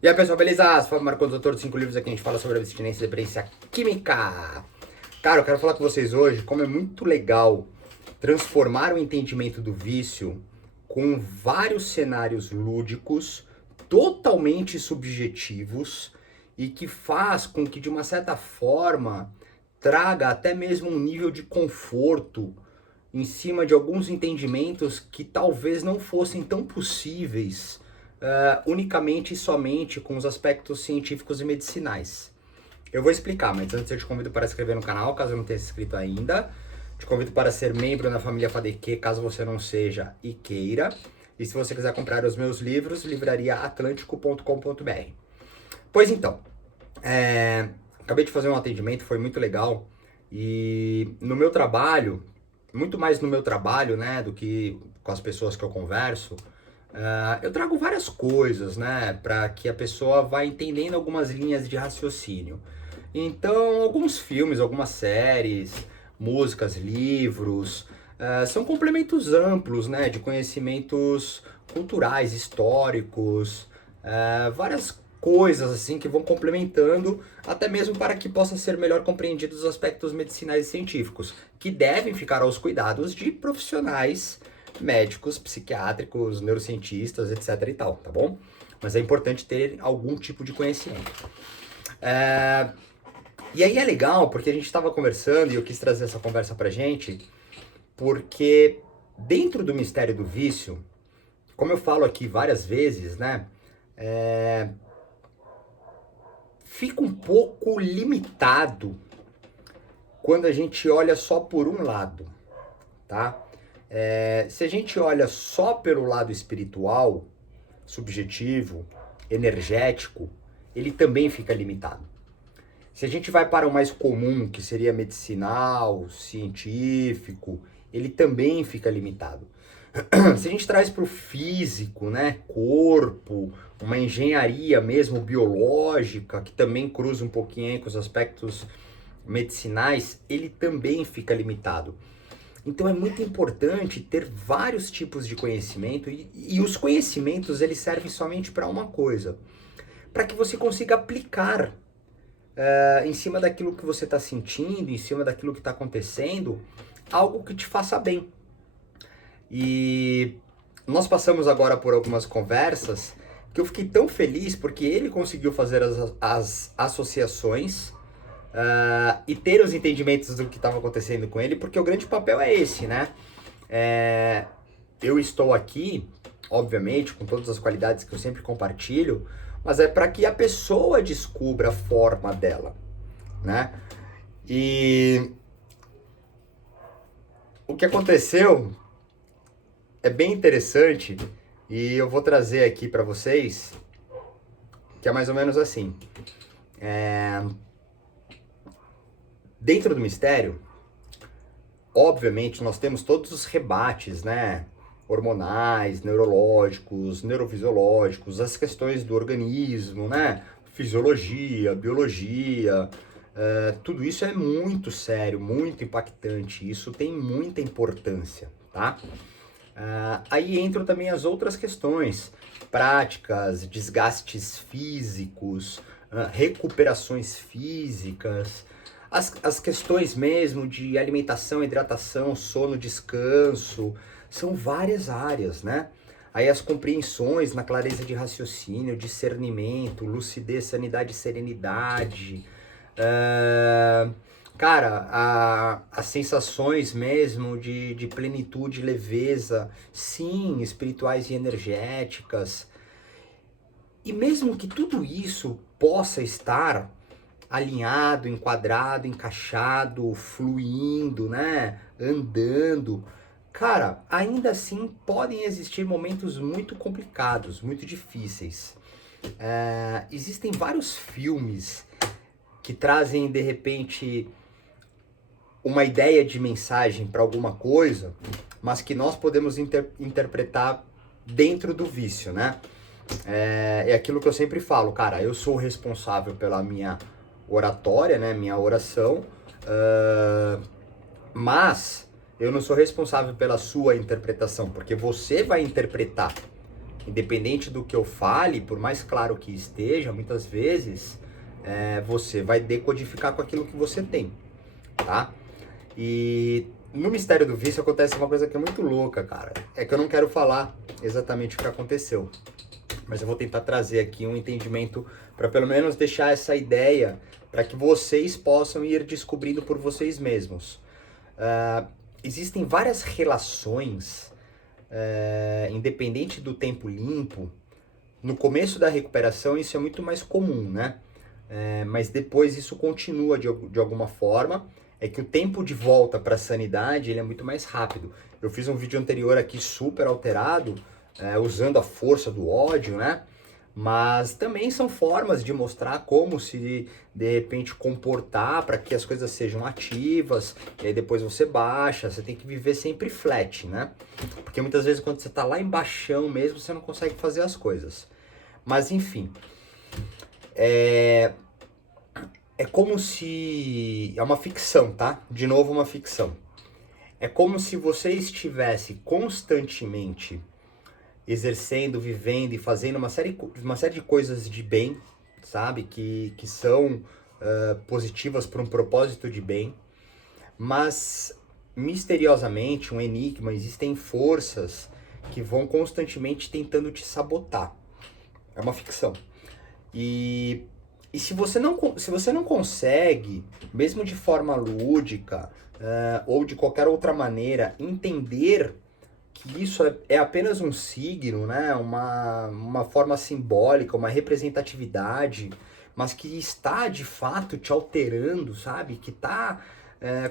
E aí, pessoal, beleza? Fala Marco, doutor de 5 livros, aqui a gente fala sobre abstinência e dependência química. Cara, eu quero falar com vocês hoje como é muito legal transformar o entendimento do vício com vários cenários lúdicos, totalmente subjetivos e que faz com que, de uma certa forma, traga até mesmo um nível de conforto em cima de alguns entendimentos que talvez não fossem tão possíveis unicamente e somente com os aspectos científicos e medicinais. Eu vou explicar, mas antes eu te convido para se inscrever no canal, caso não tenha se inscrito ainda. Te convido para ser membro na família FADQ, caso você não seja e queira. E se você quiser comprar os meus livros, livrariaatlântico.com.br. Pois então, acabei de fazer um atendimento, foi muito legal. E no meu trabalho, muito mais no meu trabalho, né, do que com as pessoas que eu converso, eu trago várias coisas, né, para que a pessoa vá entendendo algumas linhas de raciocínio. Então, alguns filmes, algumas séries, músicas, livros, são complementos amplos, né, de conhecimentos culturais, históricos, várias coisas assim que vão complementando, até mesmo para que possa ser melhor compreendidos os aspectos medicinais e científicos, que devem ficar aos cuidados de profissionais médicos, psiquiátricos, neurocientistas, etc e tal, tá bom? Mas é importante ter algum tipo de conhecimento. E aí é legal, porque a gente estava conversando e eu quis trazer essa conversa pra gente, porque dentro do mistério do vício, como eu falo aqui várias vezes, né, fica um pouco limitado quando a gente olha só por um lado, tá? Se a gente olha só pelo lado espiritual, subjetivo, energético, ele também fica limitado. Se a gente vai para o mais comum, que seria medicinal, científico, ele também fica limitado. Se a gente traz para o físico, né, corpo, uma engenharia mesmo biológica, que também cruza um pouquinho aí com os aspectos medicinais, ele também fica limitado. Então é muito importante ter vários tipos de conhecimento e os conhecimentos eles servem somente para uma coisa, para que você consiga aplicar em cima daquilo que você está sentindo, em cima daquilo que está acontecendo, algo que te faça bem. E nós passamos agora por algumas conversas que eu fiquei tão feliz porque ele conseguiu fazer as associações e ter os entendimentos do que estava acontecendo com ele, porque o grande papel é esse, né? Eu estou aqui, obviamente, com todas as qualidades que eu sempre compartilho, mas é para que a pessoa descubra a forma dela, né? E o que aconteceu é bem interessante e eu vou trazer aqui para vocês, que é mais ou menos assim. Dentro do mistério, obviamente, nós temos todos os rebates, né? Hormonais, neurológicos, neurofisiológicos, as questões do organismo, né? Fisiologia, biologia, tudo isso é muito sério, muito impactante, isso tem muita importância, tá? Aí entram também as outras questões, práticas, desgastes físicos, recuperações físicas, as questões mesmo de alimentação, hidratação, sono, descanso, são várias áreas, né? Aí as compreensões na clareza de raciocínio, discernimento, lucidez, sanidade e serenidade. ah, Cara, as sensações mesmo de plenitude, leveza, sim, espirituais e energéticas. E mesmo que tudo isso possa estar alinhado, enquadrado, encaixado, fluindo, né? Andando. Cara, ainda assim podem existir momentos muito complicados, muito difíceis. Existem vários filmes que trazem de repente uma ideia de mensagem para alguma coisa, mas que nós podemos interpretar dentro do vício, né? É aquilo que eu sempre falo, cara, eu sou responsável pela minha oratória, né, minha oração, mas eu não sou responsável pela sua interpretação, porque você vai interpretar independente do que eu fale, por mais claro que esteja, muitas vezes você vai decodificar com aquilo que você tem, tá? E no mistério do vício acontece uma coisa que é muito louca, cara. É que eu não quero falar exatamente o que aconteceu, mas eu vou tentar trazer aqui um entendimento para pelo menos deixar essa ideia para que vocês possam ir descobrindo por vocês mesmos. Existem várias relações, independente do tempo limpo. No começo da recuperação isso é muito mais comum, né? Mas depois isso continua de alguma forma. É que o tempo de volta para a sanidade ele é muito mais rápido. Eu fiz um vídeo anterior aqui super alterado, usando a força do ódio, né? Mas também são formas de mostrar como se de repente comportar para que as coisas sejam ativas, e aí depois você baixa, você tem que viver sempre flat, né? Porque muitas vezes quando você tá lá embaixão mesmo, você não consegue fazer as coisas. Mas enfim, é como se... É uma ficção, tá? De novo uma ficção. É como se você estivesse constantemente exercendo, vivendo e fazendo uma série de coisas de bem, sabe? Que são positivas para um propósito de bem. Mas, misteriosamente, um enigma, existem forças que vão constantemente tentando te sabotar. É uma ficção. E se você não consegue, mesmo de forma lúdica, ou de qualquer outra maneira, entender que isso é apenas um signo, né? Uma forma simbólica, uma representatividade, mas que está de fato te alterando, sabe? Que está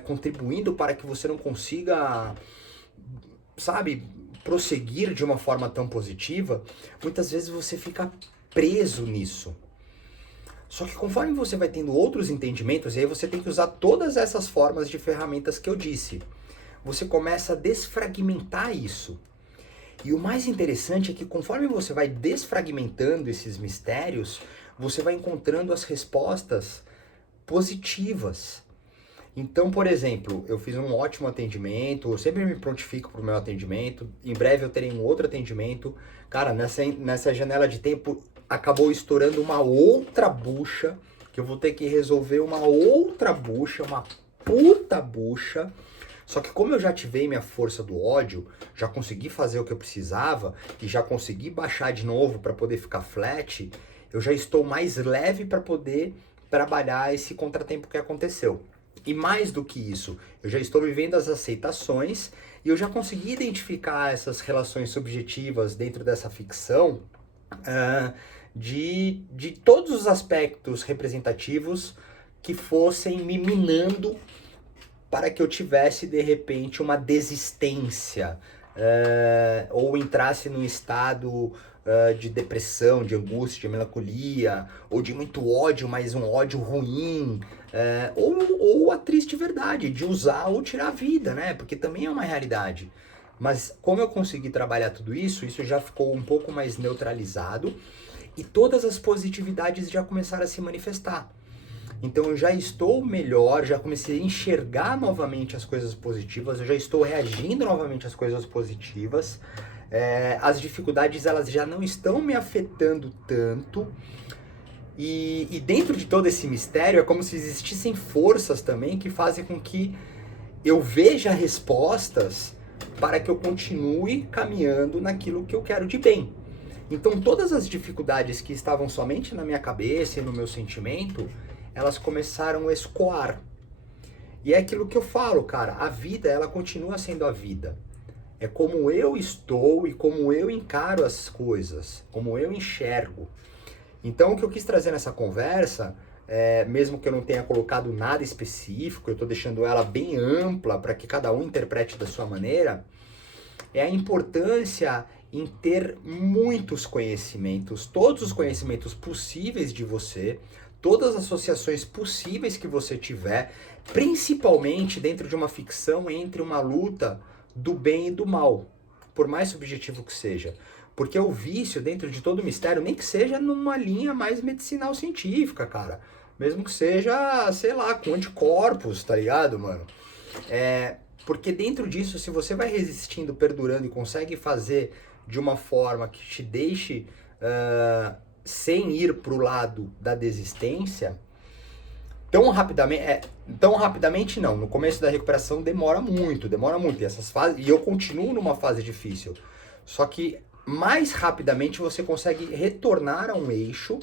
contribuindo para que você não consiga, sabe, prosseguir de uma forma tão positiva, muitas vezes você fica preso nisso. Só que conforme você vai tendo outros entendimentos, e aí você tem que usar todas essas formas de ferramentas que eu disse, você começa a desfragmentar isso. E o mais interessante é que conforme você vai desfragmentando esses mistérios, você vai encontrando as respostas positivas. Então, por exemplo, eu fiz um ótimo atendimento, eu sempre me prontifico para o meu atendimento, em breve eu terei um outro atendimento. Cara, nessa janela de tempo acabou estourando uma outra bucha, que eu vou ter que resolver uma outra bucha, uma puta bucha. Só que como eu já ativei minha força do ódio, já consegui fazer o que eu precisava e já consegui baixar de novo para poder ficar flat, eu já estou mais leve para poder trabalhar esse contratempo que aconteceu. E mais do que isso, eu já estou vivendo as aceitações e eu já consegui identificar essas relações subjetivas dentro dessa ficção de todos os aspectos representativos que fossem me minando para que eu tivesse, de repente, uma desistência, ou entrasse num estado de depressão, de angústia, de melancolia, ou de muito ódio, mas um ódio ruim, ou a triste verdade, de usar ou tirar a vida, né? Porque também é uma realidade. Mas como eu consegui trabalhar tudo isso, isso já ficou um pouco mais neutralizado, e todas as positividades já começaram a se manifestar. Então eu já estou melhor, já comecei a enxergar novamente as coisas positivas, eu já estou reagindo novamente às coisas positivas, as dificuldades elas já não estão me afetando tanto, e dentro de todo esse mistério é como se existissem forças também que fazem com que eu veja respostas para que eu continue caminhando naquilo que eu quero de bem. Então todas as dificuldades que estavam somente na minha cabeça e no meu sentimento, elas começaram a escoar. E é aquilo que eu falo, cara, a vida, ela continua sendo a vida. É como eu estou e como eu encaro as coisas, como eu enxergo. Então, o que eu quis trazer nessa conversa, mesmo que eu não tenha colocado nada específico, eu estou deixando ela bem ampla para que cada um interprete da sua maneira, é a importância em ter muitos conhecimentos, todos os conhecimentos possíveis de você, todas as associações possíveis que você tiver, principalmente dentro de uma ficção entre uma luta do bem e do mal, por mais subjetivo que seja. Porque o vício, dentro de todo o mistério, nem que seja numa linha mais medicinal científica, cara. Mesmo que seja, sei lá, com anticorpos, tá ligado, mano? Porque dentro disso, se você vai resistindo, perdurando e consegue fazer de uma forma que te deixe sem ir para o lado da desistência, tão rapidamente não. No começo da recuperação demora muito. E essas fases, e eu continuo numa fase difícil. Só que mais rapidamente você consegue retornar a um eixo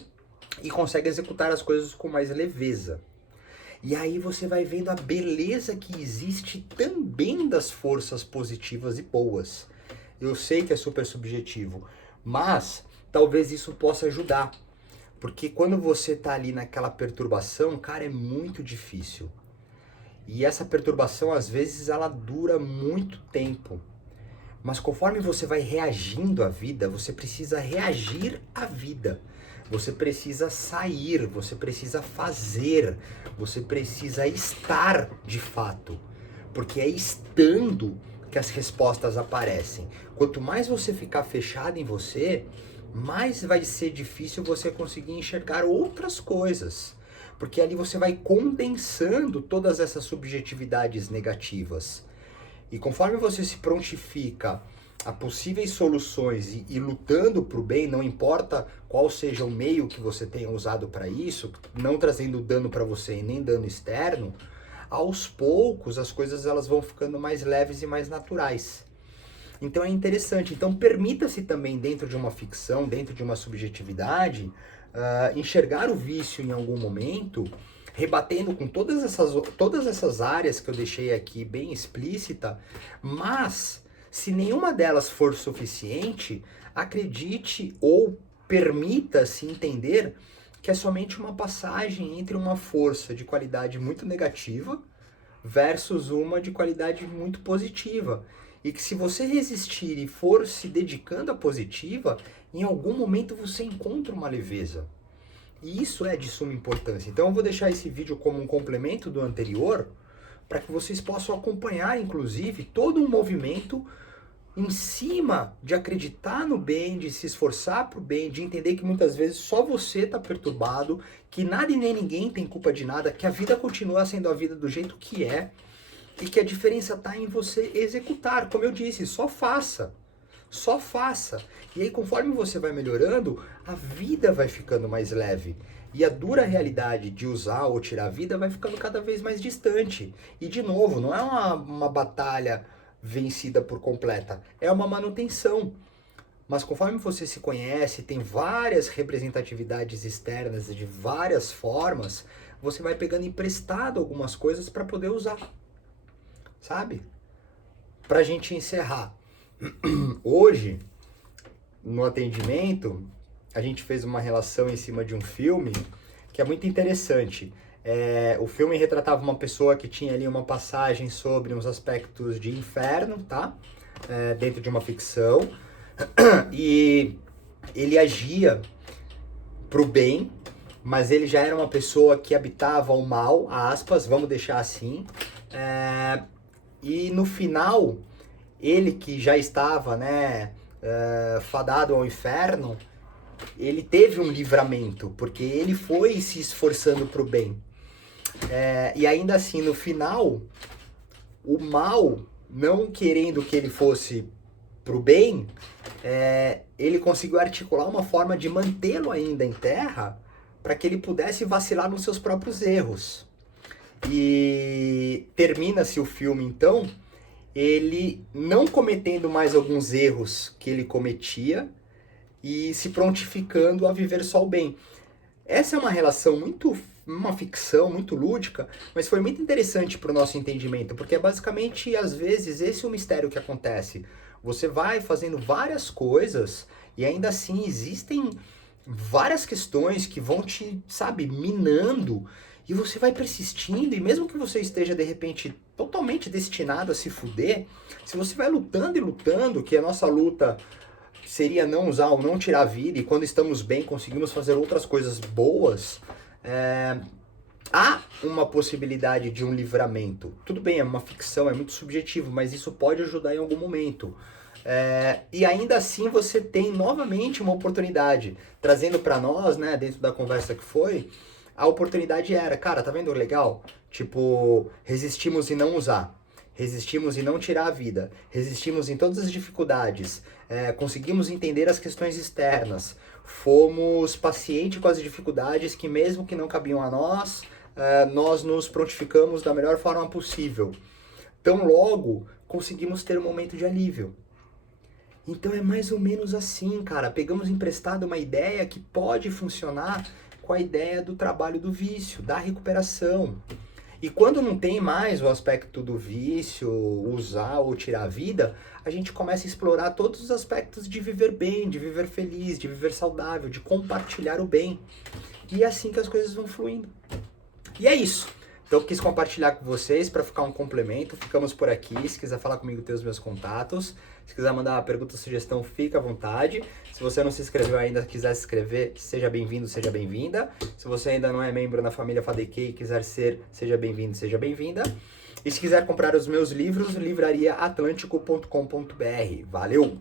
e consegue executar as coisas com mais leveza. E aí você vai vendo a beleza que existe também das forças positivas e boas. Eu sei que é super subjetivo, mas talvez isso possa ajudar. Porque quando você tá ali naquela perturbação, cara, é muito difícil. E essa perturbação, às vezes, ela dura muito tempo. Mas conforme você vai reagindo à vida, você precisa reagir à vida. Você precisa sair, você precisa fazer, você precisa estar de fato. Porque é estando que as respostas aparecem. Quanto mais você ficar fechado em você, mais vai ser difícil você conseguir enxergar outras coisas. Porque ali você vai condensando todas essas subjetividades negativas. E conforme você se prontifica a possíveis soluções e lutando para o bem, não importa qual seja o meio que você tenha usado para isso, não trazendo dano para você e nem dano externo, aos poucos as coisas elas vão ficando mais leves e mais naturais. Então é interessante. Então permita-se também, dentro de uma ficção, dentro de uma subjetividade, enxergar o vício em algum momento, rebatendo com todas essas áreas que eu deixei aqui bem explícita, mas se nenhuma delas for suficiente, acredite ou permita-se entender que é somente uma passagem entre uma força de qualidade muito negativa versus uma de qualidade muito positiva. E que se você resistir e for se dedicando à positiva, em algum momento você encontra uma leveza. E isso é de suma importância. Então eu vou deixar esse vídeo como um complemento do anterior, para que vocês possam acompanhar, inclusive, todo um movimento em cima de acreditar no bem, de se esforçar para o bem, de entender que muitas vezes só você está perturbado, que nada e nem ninguém tem culpa de nada, que a vida continua sendo a vida do jeito que é, e que a diferença está em você executar. Como eu disse, só faça. Só faça. E aí, conforme você vai melhorando, a vida vai ficando mais leve. E a dura realidade de usar ou tirar a vida vai ficando cada vez mais distante. E, de novo, não é uma batalha vencida por completa. É uma manutenção. Mas conforme você se conhece, tem várias representatividades externas de várias formas, você vai pegando emprestado algumas coisas para poder usar. Sabe? Pra gente encerrar. Hoje, no atendimento, a gente fez uma relação em cima de um filme que é muito interessante. O filme retratava uma pessoa que tinha ali uma passagem sobre uns aspectos de inferno, tá? Dentro de uma ficção. E ele agia pro bem, mas ele já era uma pessoa que habitava o mal, aspas, vamos deixar assim. E no final, ele que já estava, né, fadado ao inferno, ele teve um livramento, porque ele foi se esforçando para o bem. E ainda assim, no final, o mal, não querendo que ele fosse para o bem, ele conseguiu articular uma forma de mantê-lo ainda em terra, para que ele pudesse vacilar nos seus próprios erros. E termina-se o filme, então, ele não cometendo mais alguns erros que ele cometia e se prontificando a viver só o bem. Essa é uma relação uma ficção muito lúdica, mas foi muito interessante para o nosso entendimento, porque é basicamente, às vezes, esse é o mistério que acontece. Você vai fazendo várias coisas e ainda assim existem várias questões que vão te, sabe, minando. E você vai persistindo, e mesmo que você esteja, de repente, totalmente destinado a se fuder, se você vai lutando e lutando, que a nossa luta seria não usar ou não tirar a vida, e quando estamos bem conseguimos fazer outras coisas boas, há uma possibilidade de um livramento. Tudo bem, é uma ficção, é muito subjetivo, mas isso pode ajudar em algum momento. E ainda assim você tem novamente uma oportunidade, trazendo para nós, né, dentro da conversa que foi, a oportunidade era, cara, tá vendo legal? Tipo, resistimos e não usar. resistimos em não tirar a vida, resistimos em todas as dificuldades, conseguimos entender as questões externas, fomos pacientes com as dificuldades que mesmo que não cabiam a nós, nós nos prontificamos da melhor forma possível. Tão logo, conseguimos ter um momento de alívio. Então é mais ou menos assim, cara. Pegamos emprestado uma ideia que pode funcionar com a ideia do trabalho do vício, da recuperação. E quando não tem mais o aspecto do vício, usar ou tirar a vida, a gente começa a explorar todos os aspectos de viver bem, de viver feliz, de viver saudável, de compartilhar o bem. E é assim que as coisas vão fluindo. E é isso. Então eu quis compartilhar com vocês para ficar um complemento. Ficamos por aqui. Se quiser falar comigo, tem os meus contatos. Se quiser mandar uma pergunta ou sugestão, fica à vontade. Se você não se inscreveu ainda, quiser se inscrever, seja bem-vindo, seja bem-vinda. Se você ainda não é membro da família FADQ e quiser ser, seja bem-vindo, seja bem-vinda. E se quiser comprar os meus livros, livrariaatlântico.com.br. Valeu!